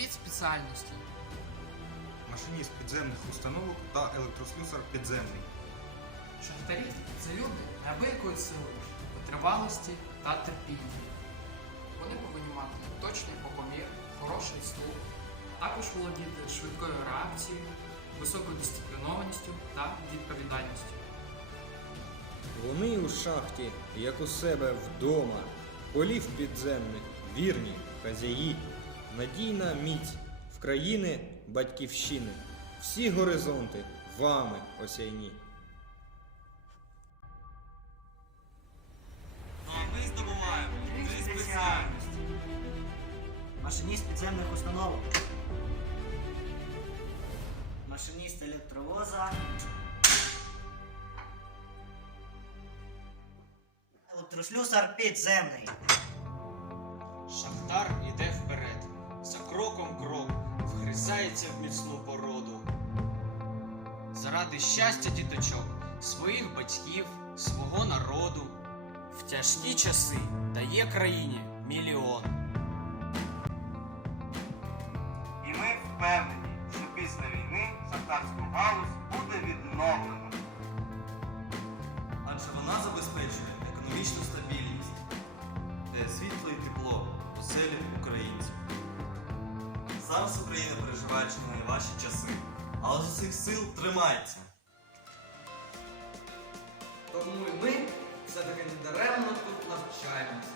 вид спеціальності. Машиніст підземних установок та електрослюсар підземний. Шахтарі це люди неабиякої сили, витривалості та терпіння. Вони повинні мати точний покомір, хороший слух, а також володіти швидкою реакцією, високою дисциплінованістю та відповідальністю. Вони у шахті, як у себе вдома, полів підземних, вірні, хазяї, надійна міць в країни батьківщини, всі горизонти вами осяйні. Ну а ми здобуваємо три спеціальності. Машиніст підземних установок. Машиніст електровоза. Електрослюсар підземний. Вгризається в міцну породу. Заради щастя діточок, своїх батьків, свого народу. В тяжкі часи дає країні мільйон. І ми впевнені, що після війни шахтарську галузь Зараз Україна переживає чи не найважчі часи, але з усіх сил тримається. Тому і ми все-таки не даремно тут навчаємося.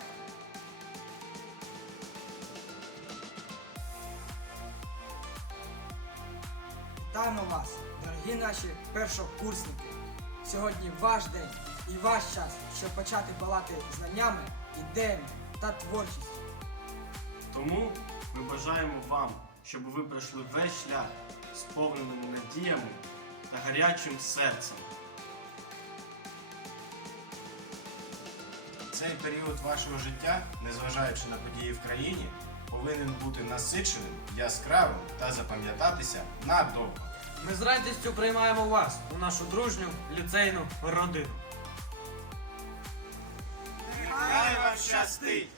Вітаємо вас, дорогі наші першокурсники. Сьогодні ваш день і ваш час, щоб почати балати знаннями, ідеями та творчістю. Тому ми бажаємо вам, щоб ви пройшли весь шлях сповненими надіями та гарячим серцем. Цей період вашого життя, незважаючи на події в країні, повинен бути насиченим, яскравим та запам'ятатися надовго. Ми з радістю приймаємо вас у нашу дружню ліцейну родину. Нехай вам щастить!